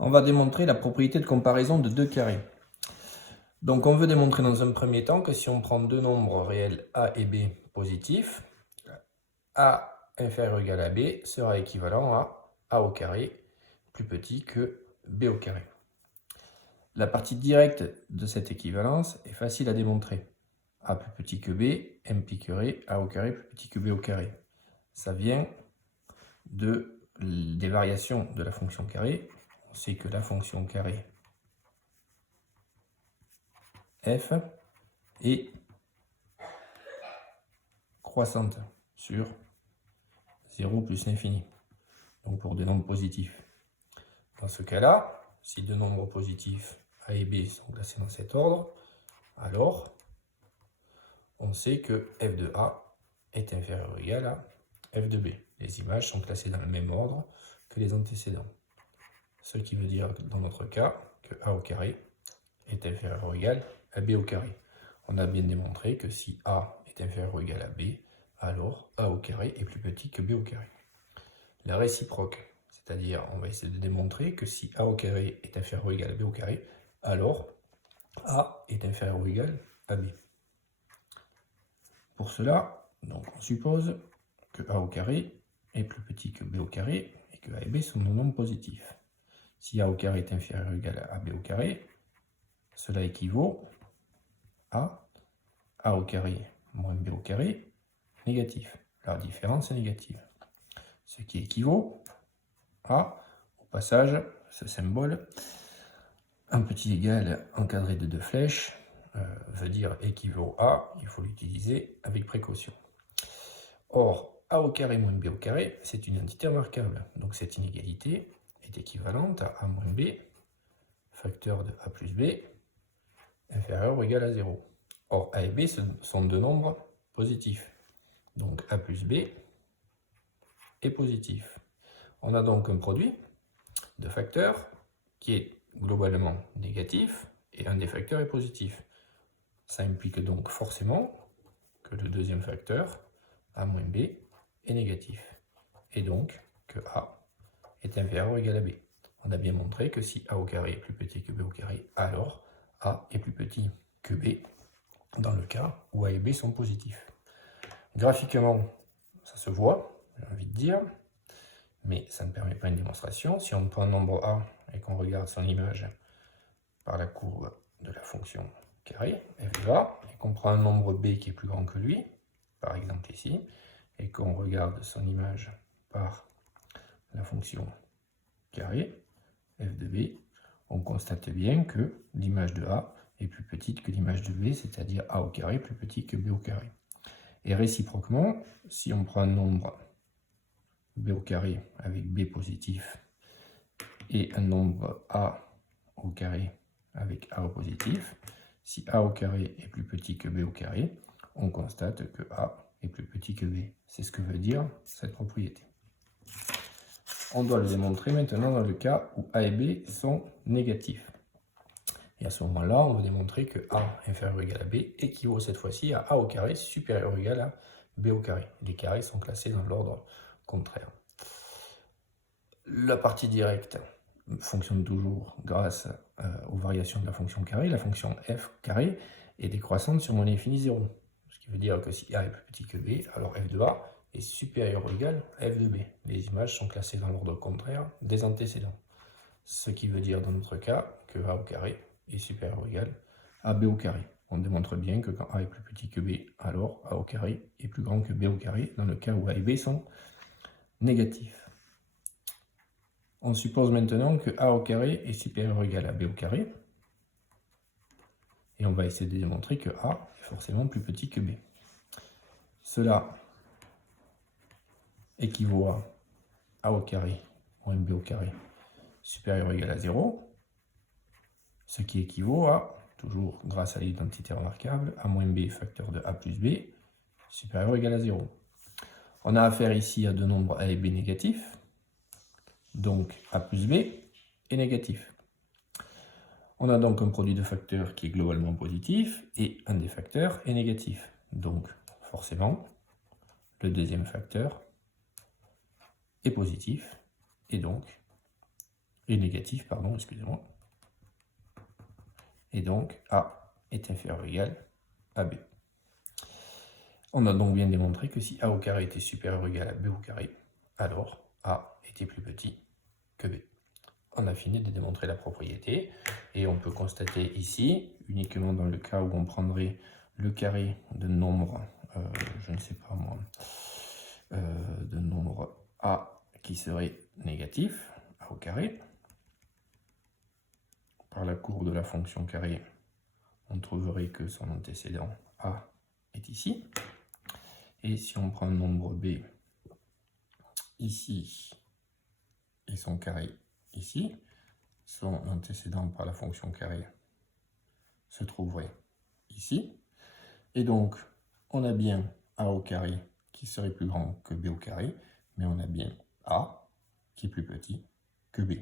On va démontrer la propriété de comparaison de deux carrés. Donc on veut démontrer dans un premier temps que si on prend deux nombres réels a et b positifs, a inférieur ou égal à b sera équivalent à a au carré plus petit que b au carré. La partie directe de cette équivalence est facile à démontrer. A plus petit que b impliquerait a au carré plus petit que b au carré. Ça vient des variations de la fonction carré. On sait que la fonction carré f est croissante sur 0 plus l'infini, donc pour des nombres positifs. Dans ce cas-là, si deux nombres positifs a et b sont classés dans cet ordre, alors on sait que f de a est inférieur ou égal à f de b. Les images sont classées dans le même ordre que les antécédents. Ce qui veut dire dans notre cas que a au carré est inférieur ou égal à b au carré. On a bien démontré que si a est inférieur ou égal à b, alors a au carré est plus petit que b au carré. La réciproque, c'est-à-dire on va essayer de démontrer que si a au carré est inférieur ou égal à b au carré, alors a est inférieur ou égal à b. Pour cela, donc on suppose que a au carré est plus petit que b au carré et que a et b sont des nombres positifs. Si a au carré est inférieur ou égal à b au carré, cela équivaut à a au carré moins b au carré négatif. Leur différence est négative. Ce qui équivaut à, au passage, ce symbole, un petit égal encadré de deux flèches, veut dire équivaut à, il faut l'utiliser avec précaution. Or, a au carré moins b au carré, c'est une entité remarquable. Donc cette inégalité est équivalente à moins b, facteur de a plus b, inférieur ou égal à 0. Or, a et b sont deux nombres positifs. Donc a plus b est positif. On a donc un produit de facteurs qui est globalement négatif et un des facteurs est positif. Ça implique donc forcément que le deuxième facteur, a moins b, est négatif. Et donc que a est inférieur ou égal à b. On a bien montré que si a au carré est plus petit que b au carré, alors a est plus petit que b dans le cas où a et b sont positifs. Graphiquement, ça se voit, j'ai envie de dire, mais ça ne permet pas une démonstration. Si on prend un nombre a et qu'on regarde son image par la courbe de la fonction carré, f de a, et qu'on prend un nombre b qui est plus grand que lui, par exemple ici, et qu'on regarde son image par la fonction carré, f de b, on constate bien que l'image de a est plus petite que l'image de b, c'est-à-dire a au carré plus petit que b au carré. Et réciproquement, si on prend un nombre b au carré avec b positif et un nombre a au carré avec a au positif, si a au carré est plus petit que b au carré, on constate que a est plus petit que b. C'est ce que veut dire cette propriété. On doit le démontrer maintenant dans le cas où a et b sont négatifs. Et à ce moment-là, on va démontrer que a inférieur ou égal à b équivaut cette fois-ci à a au carré supérieur ou égal à b au carré. Les carrés sont classés dans l'ordre contraire. La partie directe fonctionne toujours grâce aux variations de la fonction carré. La fonction f carré est décroissante sur moins l'infini 0. Ce qui veut dire que si a est plus petit que b, alors f de a est supérieur ou égal à f de b. Les images sont classées dans l'ordre contraire des antécédents. Ce qui veut dire dans notre cas que a au carré est supérieur ou égal à b au carré. On démontre bien que quand a est plus petit que b, alors a au carré est plus grand que b au carré, dans le cas où a et b sont négatifs. On suppose maintenant que a au carré est supérieur ou égal à b au carré. Et on va essayer de démontrer que a est forcément plus petit que b. Cela équivaut à a au carré moins b au carré supérieur ou égal à 0. Ce qui équivaut à, toujours grâce à l'identité remarquable, a moins b facteur de a plus b supérieur ou égal à 0. On a affaire ici à deux nombres a et b négatifs. Donc a plus b est négatif. On a donc un produit de facteurs qui est globalement positif et un des facteurs est négatif. Donc forcément, le deuxième facteur est positif et donc est négatif, pardon, excusez-moi. Et donc A est inférieur ou égal à B. On a donc bien démontré que si A au carré était supérieur ou égal à B au carré, alors A était plus petit que B. On a fini de démontrer la propriété et on peut constater ici, uniquement dans le cas où on prendrait le carré de nombre, je ne sais pas moi, de nombre A qui serait négatif, A au carré. Par la courbe de la fonction carré, on trouverait que son antécédent A est ici. Et si on prend un nombre B ici et son carré ici, son antécédent par la fonction carré se trouverait ici. Et donc, on a bien A au carré qui serait plus grand que B au carré, mais on a bien A qui est plus petit que B.